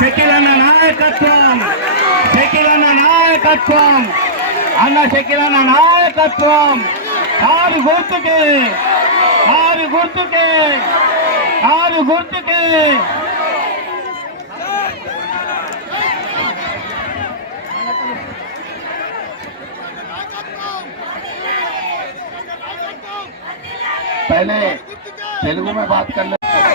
షకీలన్న నాయకత్వం షకీలన్న నాయకత్వం అన్న షకీలన్న నాయకత్వం కారు గుర్తుకి కారు గుర్తుకి కారు గుర్తుకి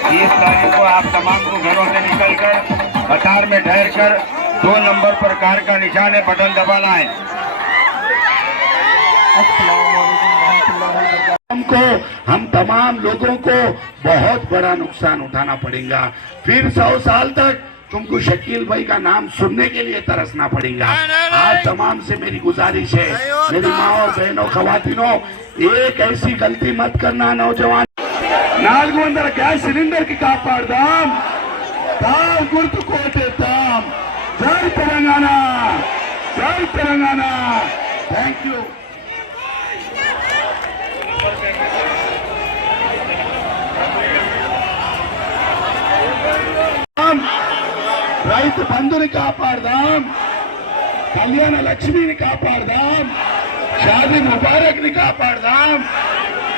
بیس تاریخ کو آپ تمام کو گھروں سے نکل کر بطار میں ٹھہر کر دو نمبر پر کار کا نشان بٹن دبانا ہے۔ کو، ہم تمام لوگوں کو بہت بڑا نقصان اٹھانا پڑے گا۔ پھر سو سال تک تم کو شکیل بھائی کا نام سننے کے لیے ترسنا پڑے گا۔ آج تمام سے میری گزارش ہے۔ میری ماں اور بہنوں، خواتینوں، ایک ایسی غلطی مت کرنا نوجوان నాలుగు వందల గ్యాస్ సిలిండర్కి కాపాడదాం. తాం గుర్తు కోటేద్దాం. జై తెలంగాణ. జై తెలంగాణ. Thank you. రైతు బంధుని కాపాడదాం. కళ్యాణ లక్ష్మిని కాపాడదాం. షాదీ ముబారక్ని కాపాడదాం.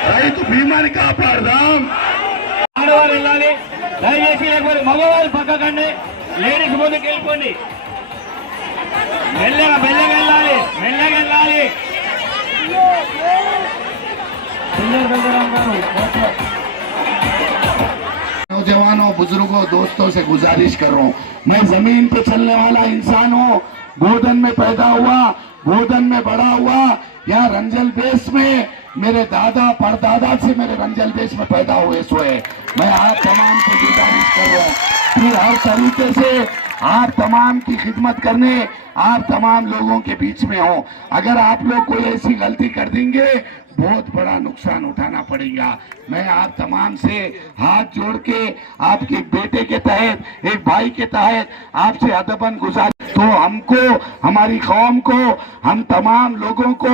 రైతు భీమాని కాపాడదాం. ఆడవారు వెళ్ళాలి. దయచేసి లేకపోతే మగవారు పక్కకండి. లేడీస్ ముందుకు వెళ్ళిపోండి. మెల్లగా మెల్లగా వెళ్ళాలి. మెల్లగా వెళ్ళాలి. نوجوانوں بزرگوں دوستوں سے گزارش کر رہا ہوں میں زمین پہ چلنے والا انسان ہوں گودن میں پیدا ہوا گودن میں بڑا ہوا یا رنجل بیس میں میرے دادا پر دادا سے میرے رنجل دیش میں پیدا ہوئے سوئے۔ میں آپ تمام کی گزارش کر رہا ہوں۔ پھر ہر طریقے سے آپ تمام کی خدمت کرنے آپ تمام لوگوں کے بیچ میں ہوں۔ اگر آپ لوگ کوئی ایسی غلطی کر دیں گے، بہت بڑا نقصان اٹھانا پڑے گا۔ میں آپ تمام سے ہاتھ جوڑ کے آپ کے بیٹے کے تحت، ایک بھائی کے تحت آپ سے ادبن گزار تو ہم کو، ہماری قوم کو، ہم تمام لوگوں کو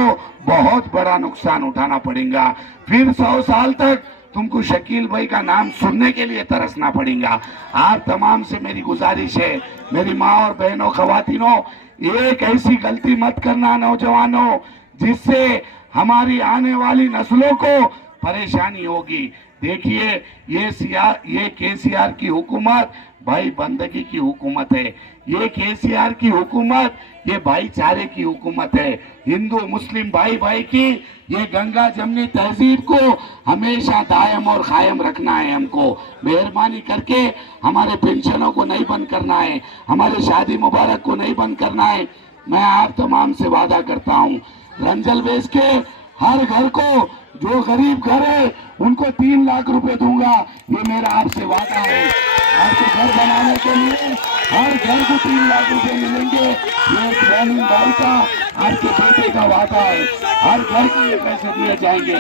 بہت بڑا نقصان اٹھانا پڑیں گا۔ پھر سو سال تک تم کو شکیل بھائی کا نام سننے کے لیے ترسنا پڑیں گا۔ آپ تمام سے میری گزارش ہے، میری ماں اور بہنوں، خواتینوں، ایک ایسی غلطی مت کرنا نوجوانوں، جس سے ہماری آنے والی نسلوں کو پریشانی ہوگی۔ دیکھئے یہ سیار یہ کے آر کی حکومت بھائی بندگی کی حکومت ہے۔ یہ کیسی آر کی حکومت، یہ بھائی چارے کی حکومت ہے۔ ہندو، مسلم، بھائی بھائی کی یہ گنگا جمنی تہذیب کو ہمیشہ دائم اور خائم رکھنا ہے ہم کو۔ مہربانی کر کے ہمارے پنچنوں کو نہیں بند کرنا ہے۔ ہمارے شادی مبارک کو نہیں بند کرنا ہے۔ میں آپ تمام سے وعدہ کرتا ہوں۔ رنجل بیس کے ہر گھر کو جو غریب گھر ہے، ان کو تین لاکھ روپے دوں گا۔ یہ میرا آپ سے وعدہ ہے۔ آپ کے گھر بنانے کے لیے ہر گھر کو تین لاکھ روپے ملیں گے۔ یہ بہن بھائی کا، آپ کے بیٹے کا وعدہ ہے۔ ہر گھر کو یہ پیسے دیے جائیں گے۔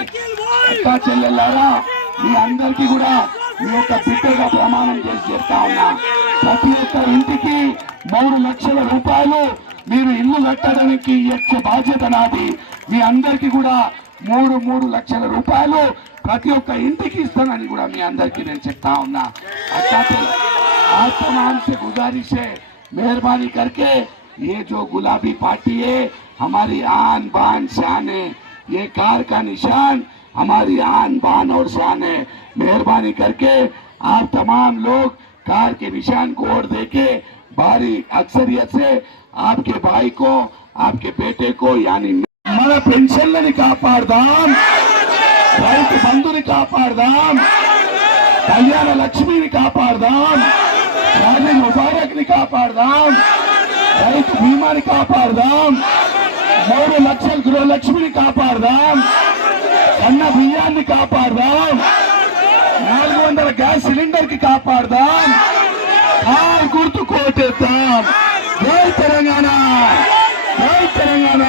اچھا چلے لارا یہ اندر کی گڑا۔ మీ యొక్క బిడ్డగా ప్రమాణం చేసి చెప్తా ఉన్నా ప్రతి ఒక్క ఇంటికి మూడు లక్షల రూపాయలు మీరు ఇల్లు కట్టడానికి యొక్క బాధ్యత నాది اندر کی కూడా మూడు మూడు లక్షల రూపాయలు ప్రతి ఒక్క ఇంటికి ఇస్తానని కూడా మీ అందరికీ నేను చెప్తా ఉన్నా అక్కా చెల్లె आप तमाम से गुजारिश है मेहरबानी करके ये जो गुलाबी पार्टी है हमारी आन बान शान है ये कार का निशान हमारी आन बान और शान है मेहरबानी करके आप तमाम लोग कार के निशान को और देके भारी अक्सरियत से आपके भाई को आपके बेटे को यानी మన పెన్షన్లని కాపాడదాం రైతు బంధుని కాపాడదాం కళ్యాణ లక్ష్మిని కాపాడదాం షాదీ ముబారక్ని కాపాడదాం రైతు బీమాని కాపాడదాం మూడు లక్షల గృహలక్ష్మిని కాపాడదాం సన్న బియ్యాన్ని కాపాడదాం నాలుగు వందల గ్యాస్ సిలిండర్కి కాపాడదాం కార్ గుర్తు కోటేద్దాం జై తెలంగాణ జై తెలంగాణ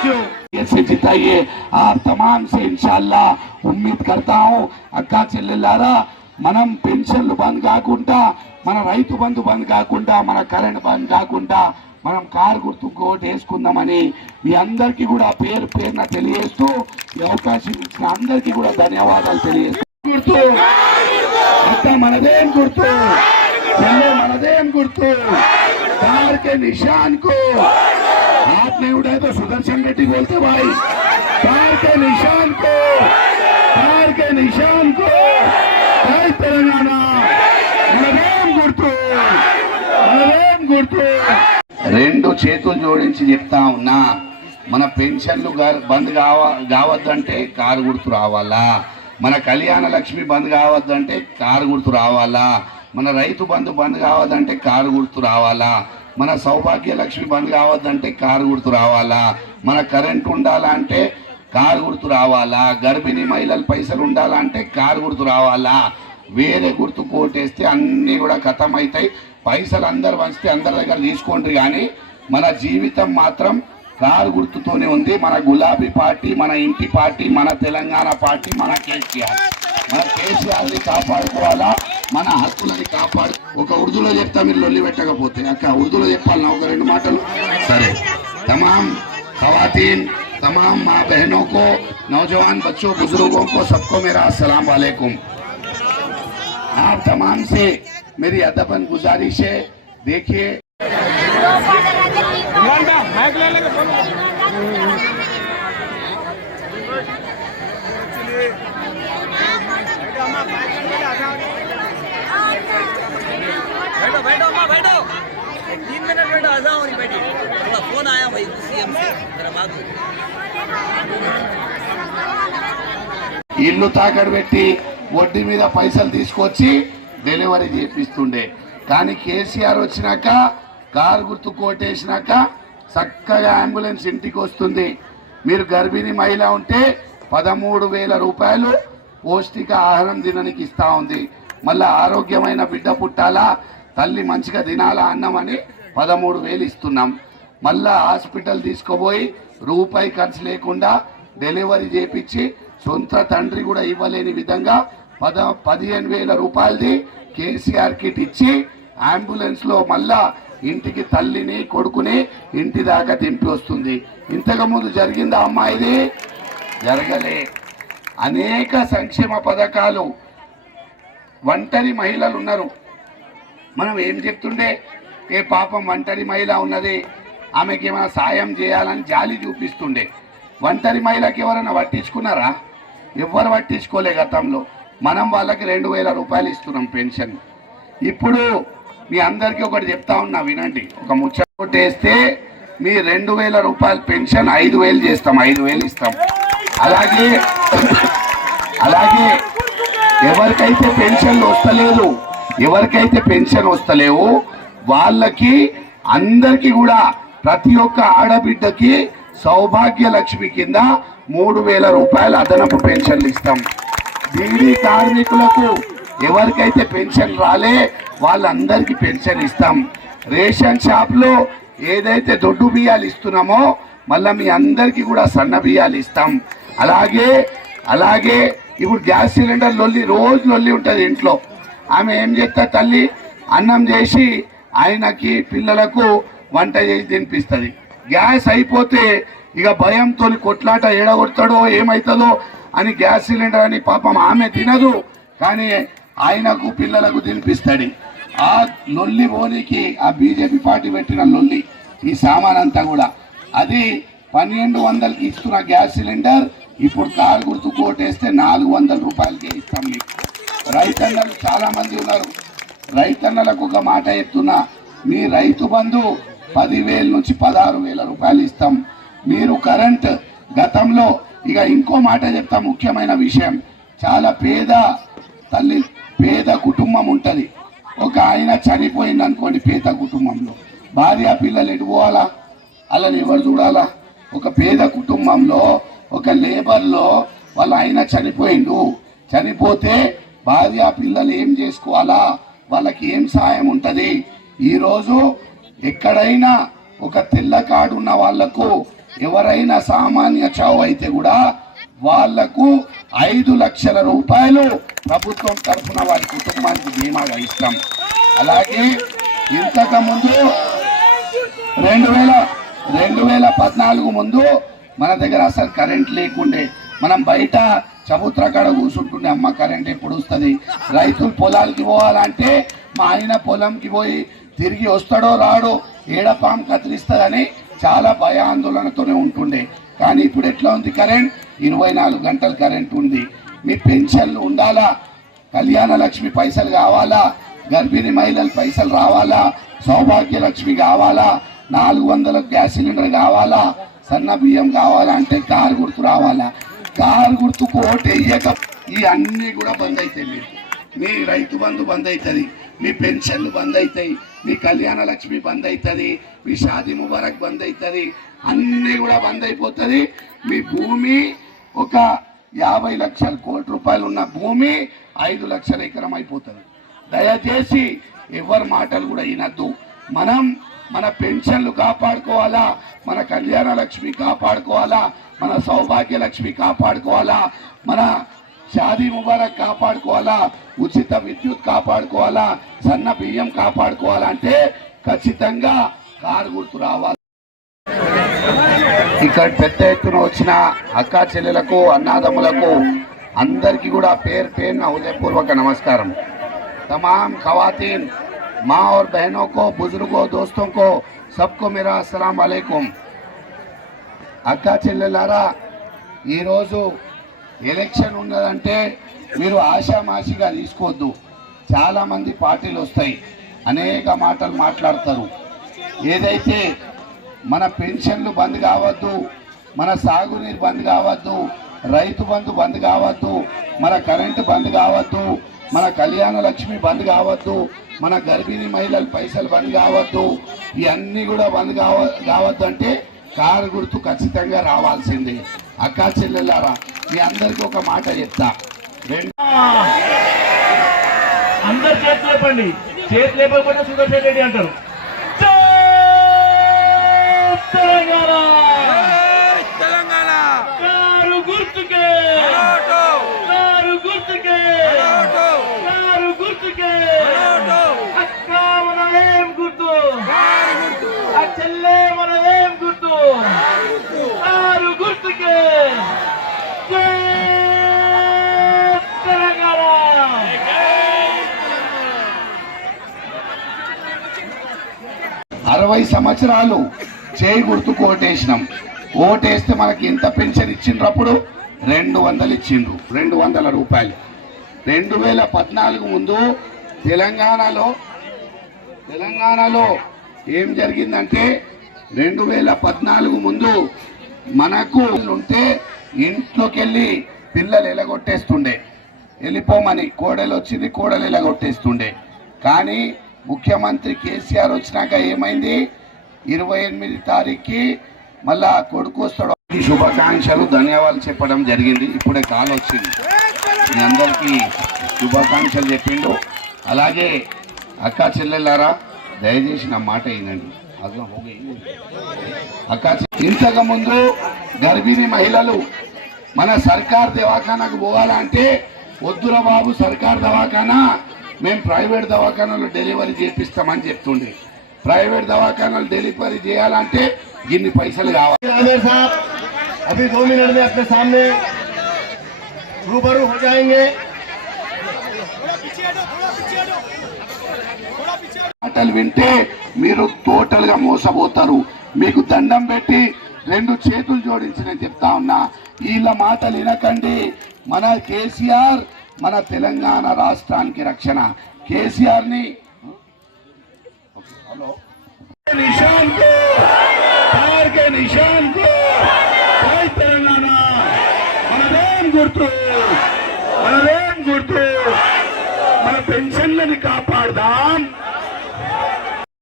थैंक यू से जिताइए आप तमाम से इंशाल्लाह उम्मीद करता हूँ అక్కా చెల్లెల్లారా మనం పెన్షన్లు బంద్ కాకుండా మన రైతు బంధు బంద్ కాకుండా మన కరెంట్ బంద్ కాకుండా మనం కారు గుర్తుకు ఓటు వేసుకుందామని మీ అందరికీ కూడా పేరు పేరున తెలియజేస్తూ ఈ అవకాశం ఇచ్చిన అందరికీ కూడా ధన్యవాదాలు తెలియజేస్తూ గుర్తు అక్క మనదేం గుర్తు చెల్లె మనదేం గుర్తు गुर्तु कार के निशान को हाथ नहीं उठाए तो सुदर्शन रेड्डी बोलते भाई कार के निशान को कार के निशान को जय तेलंगाना మనదేం గుర్తు మనదేం గుర్తు రెండు చేతులు జోడించి చెప్తా ఉన్నా మన పెన్షన్లు గా- బంద్ కావ కావద్దంటే కారు గుర్తు రావాలా మన కళ్యాణ లక్ష్మి బంద్ కావద్దంటే కారు గుర్తు రావాలా మన రైతు బంధు బంద్ కావద్దంటే కారు గుర్తు రావాలా మన సౌభాగ్య లక్ష్మి బంద్ కావద్దంటే కారు గుర్తు రావాలా? మన కరెంట్ ఉండాలంటే కారు గుర్తు రావాలా? గర్భిణీ మహిళల పైసలు ఉండాలంటే కారు గుర్తు రావాలా? వేరే గుర్తు కోటేస్తే అన్నీ కూడా ఖతం అవుతాయి పైసలు అందరు వంచితే అందరి దగ్గర తీసుకోండి కానీ మన జీవితం మాత్రం కారు గుర్తుతోనే ఉంది. మన గులాబీ పార్టీ మన ఇంటి పార్టీ మన తెలంగాణ పార్టీ మన కేసీఆర్. మన కేసీఆర్ని కాపాడుకోవాలా? మన హక్కులని కాపాడు ఒక ఉర్దూలో చెప్తా మీరు లొల్లి పెట్టకపోతే అక్క ఉర్దూలో చెప్పాలన్నా ఒక రెండు మాటలు. సరే. తమాం خواتین تمام ماں بہنوں کو نوجوان بچوں بزرگوں کو سب کو میرا السلام علیکم آپ تمام سے میری ادبن گزارش ہے دیکھیے రకమైనటువంటి అజామని బయట అలా ఫోన్ ఆయా వైపు సీఎం మాకు. ఇల్లు తాకడి పెట్టి వడ్డీ మీద పైసలు తీసుకొచ్చి డెలివరీ చేపిస్తుండే. కానీ కేసీఆర్ వచ్చినాక కారు గుర్తు కోటేసినాక చక్కగా అంబులెన్స్ ఇంటికి వస్తుంది. మీరు గర్భిణీ మహిళ ఉంటే పదమూడు వేల రూపాయలు పౌష్టిక ఆహారం తినడానికి ఇస్తూ ఉంది. మళ్ళీ ఆరోగ్యమైన బిడ్డ పుట్టాలా తల్లి మంచిగా తినాలా అన్నమని పదమూడు వేలు ఇస్తున్నాం. మళ్ళా హాస్పిటల్ తీసుకుపోయి రూపాయి ఖర్చు లేకుండా డెలివరీ చేపించి సొంత తండ్రి కూడా ఇవ్వలేని విధంగా పద పదిహేను వేల రూపాయలది కేసీఆర్ కిట్ ఇచ్చి అంబులెన్స్లో మళ్ళా ఇంటికి తల్లిని కొడుకుని ఇంటి దాకా దింపి వస్తుంది. ఇంతకు ముందు జరిగిందా అమ్మాయిది జరగలే. అనేక సంక్షేమ పథకాలు. ఒంటరి మహిళలు ఉన్నారు. మనం ఏం చెప్తుండే? ఏ పాపం ఒంటరి మహిళ ఉన్నది ఆమెకి ఏమైనా సాయం చేయాలని జాలి చూపిస్తుండే. ఒంటరి మహిళకి ఎవరైనా పట్టించుకున్నారా? ఎవ్వరు పట్టించుకోలే గతంలో. మనం వాళ్ళకి రెండు వేల రూపాయలు ఇస్తున్నాం పెన్షన్. ఇప్పుడు మీ అందరికీ ఒకటి చెప్తా ఉన్నా వినండి. ఒక ముచ్చట వేస్తే మీ రెండు వేల రూపాయల పెన్షన్ ఐదు వేలు చేస్తాం ఐదు వేలు ఇస్తాం. అలాగే అలాగే ఎవరికైతే పెన్షన్లు వస్తలేదు ఎవరికైతే పెన్షన్ వస్తలేవు వాళ్ళకి అందరికి కూడా ప్రతి ఒక్క ఆడబిడ్డకి సౌభాగ్య లక్ష్మి కింద మూడు వేల రూపాయల అదనపు పెన్షన్లు ఇస్తాం. బీడీ కార్మికులకు ఎవరికైతే పెన్షన్ రాలే వాళ్ళందరికీ పెన్షన్ ఇస్తాం. రేషన్ షాప్లో ఏదైతే దొడ్డు బియ్యాలు ఇస్తున్నామో మళ్ళీ మీ అందరికీ కూడా సన్న బియ్యాలు ఇస్తాం. అలాగే అలాగే ఇప్పుడు గ్యాస్ సిలిండర్ లొల్లి రోజు లొల్లి ఉంటుంది ఇంట్లో. ఆమె ఏం చేస్తా తల్లి? అన్నం చేసి ఆయనకి పిల్లలకు వంట చేసి తినిపిస్తుంది. గ్యాస్ అయిపోతే ఇక భయంతో కొట్లాట ఏడగొడతాడో ఏమవుతుందో అని గ్యాస్ సిలిండర్ అని పాపం ఆమె తినదు కానీ ఆయనకు పిల్లలకు తినిపిస్తాడు ఆ లొల్లి పోనీకి ఆ బీజేపీ పార్టీ పెట్టిన లొల్లి ఈ సామాన్ అంతా కూడా. అది పన్నెండు వందలకి ఇస్తున్న గ్యాస్ సిలిండర్ ఇప్పుడు కారు గుర్తు కోటేస్తే నాలుగు వందల రూపాయలకి ఇస్తాం మీకు. రైతన్నలు చాలామంది ఉన్నారు. రైతన్నలకు ఒక మాట ఎత్తున మీ రైతు బంధు పదివేల నుంచి పదహారు వేల రూపాయలు ఇస్తాం. మీరు కరెంట్ గతంలో ఇక ఇంకో మాట చెప్తా ముఖ్యమైన విషయం. చాలా పేద తల్లి పేద కుటుంబం ఉంటుంది. ఒక ఆయన చనిపోయింది అనుకోండి పేద కుటుంబంలో. భార్య పిల్లలు ఎటు పోవాలా? అలాని ఎవరు చూడాలా? ఒక పేద కుటుంబంలో ఒక లేబర్లో వాళ్ళ ఆయన చనిపోయిండు. చనిపోతే భార్య పిల్లలు ఏం చేసుకోవాలా? వాళ్ళకి ఏం సాయం ఉంటుంది? ఈరోజు ఎక్కడైనా ఒక తెల్ల కార్డు ఉన్న వాళ్ళకు ఎవరైనా సామాన్య చావు అయితే కూడా వాళ్ళకు ఐదు లక్షల రూపాయలు ప్రభుత్వం తరఫున వారి కుటుంబానికి బీమాగా ఇస్తాం. అలాగే ఇంతకు ముందు రెండు వేల రెండు వేల పద్నాలుగు ముందు మన దగ్గర అసలు కరెంట్ లేకుండే మనం బయట చబుత్ర కాడ కూర్చుంటుండే అమ్మ కరెంట్ ఎప్పుడు వస్తుంది రైతులు పొలాలకి పోవాలంటే మా ఆయన పొలంకి పోయి తిరిగి వస్తాడో రాడో ఏడపాం కత్తిరిస్తుందని చాలా భయాందోళనతోనే ఉంటుండే. కానీ ఇప్పుడు ఎట్లా ఉంది కరెంట్? ఇరవై నాలుగు గంటలు కరెంట్ ఉంది. మీ పెన్షన్లు ఉండాలా? కళ్యాణ లక్ష్మి పైసలు కావాలా? గర్భిణీ మహిళలు పైసలు రావాలా? సౌభాగ్యలక్ష్మి కావాలా? నాలుగు వందల గ్యాస్ సిలిండర్ కావాలా? సన్న బియ్యం కావాలా? అంటే కారు గుర్తు రావాలా? కారు గుర్తుకు ఓటు వేయక ఈ అన్నీ కూడా బంద్ అవుతాయి మీకు మీ రైతు బంధు బంద్ అవుతుంది మీ పెన్షన్లు బంద్ అవుతాయి మీ కళ్యాణ లక్ష్మి బంద్ అవుతుంది మీ షాదీ ముబారక్ బంద్ అవుతుంది అన్నీ కూడా బంద్ అయిపోతుంది. మీ భూమి ఒక యాభై లక్షల కోటి రూపాయలు ఉన్న భూమి ఐదు లక్షల ఎకరం అయిపోతుంది. దయచేసి ఎవరి మాటలు కూడా వినద్దు. మనం మన పెన్షన్లు కాపాడుకోవాలా మన కళ్యాణ లక్ష్మి కాపాడుకోవాలా మన సౌభాగ్య లక్ష్మి కాపాడుకోవాలా మన షాదీ ముబారక్ కాపాడుకోవాలా ఉచిత విద్యుత్ కాపాడుకోవాలా సన్న బియ్యం కాపాడుకోవాలంటే ఖచ్చితంగా కారు గుర్తు రావాలి. ఇక్కడ పెద్ద ఎత్తున వచ్చిన అక్క చెల్లెలకు అన్నాదమ్ములకు అందరికీ కూడా పేరు పేరున హృదయపూర్వక నమస్కారం. తమాం ఖవాతీన్. माँ और बहनों को बुजुर्गों दोस्तों को सबको मेरा अस्सलाम वालेकुम అక్క చెల్లెలారా ఈరోజు ఎలక్షన్ ఉన్నదంటే మీరు ఆశామాషిగా తీసుకోవద్దు చాలామంది పార్టీలు వస్తాయి అనేక మాటలు మాట్లాడతారు ఏదైతే మన పెన్షన్లు బంద్ కావద్దు మన సాగునీరు బంద్ కావద్దు రైతు బంధు బంద్ కావద్దు మన కరెంటు బంద్ కావద్దు మన కళ్యాణ లక్ష్మి బంద్ కావద్దు మన గర్భిణీ మహిళలు పైసలు బంద్ కావద్దు. ఇవన్నీ కూడా బంద్ కావ కావద్దు అంటే కారు గుర్తు ఖచ్చితంగా రావాల్సిందే. అక్కా చెల్లెలారా మీ అందరికీ ఒక మాట చెప్తా. అందరు చేతులు లేపండి. చేతులు లేకపోతే సుదర్శన్ రెడ్డి అంటారు. అరవై సంవత్సరాలు చేయి గుర్తుకు ఓటేసినాం. ఓటేస్తే మనకి ఎంత పెన్షన్ ఇచ్చిండ్రు అప్పుడు? రెండు వందలు ఇచ్చిండ్రు. రెండు వందల రూపాయలు. రెండు వేల పద్నాలుగు ముందు తెలంగాణలో తెలంగాణలో ఏం జరిగిందంటే రెండు వేల పద్నాలుగు ముందు మనకు ఉంటే ఇంట్లోకి వెళ్ళి పిల్లలు ఎలగొట్టేస్తుండే. వెళ్ళిపోమని కోడలు వచ్చింది కోడలు ఎలగొట్టేస్తుండే. కానీ ముఖ్యమంత్రి కేసీఆర్ వచ్చినాక ఏమైంది? ఇరవై ఎనిమిది తారీఖుకి మళ్ళా కొడుకు వస్తాడు ఈ శుభాకాంక్షలు ధన్యవాదాలు చెప్పడం జరిగింది. ఇప్పుడే కాల్ వచ్చింది. మీ అందరికీ శుభాకాంక్షలు చెప్పిండు. అలాగే అక్క చెల్లెలారా దయచేసి నా మాట అయిందండి అక్క ఇంతకు ముందు గర్భిణీ మహిళలు మన సర్కార్ దవాఖానకు పోవాలంటే వద్దురా బాబు సర్కార్ దవాఖానా? మేము ప్రైవేట్ దవాఖానాలో డెలివరీ చేపిస్తామని చెప్తుండే ప్రైవేట్ దవాఖానాలు డెలివరీ చేయాలంటే ఇన్ని పైసలు కావాలి आमिर साहब अभी दो मिनट में अपने सामने रूबरू हो जाएंगे మాటలు వింటే మీరు టోటల్ గా మోసపోతారు మీకు దండం పెట్టి రెండు చేతులు జోడించి నేను చెప్తా ఉన్నా వీళ్ళ మాటలు వినకండి మన కేసీఆర్ మన తెలంగాణ రాష్ట్రానికి రక్షణ. కేసీఆర్ కేసీఆర్ని. హలో. నిషాన్ నిషాన్ తెలంగాణ. మనదేం గుర్తు? మనదేం గుర్తు? మన పెన్షన్లని కాపాడదాం.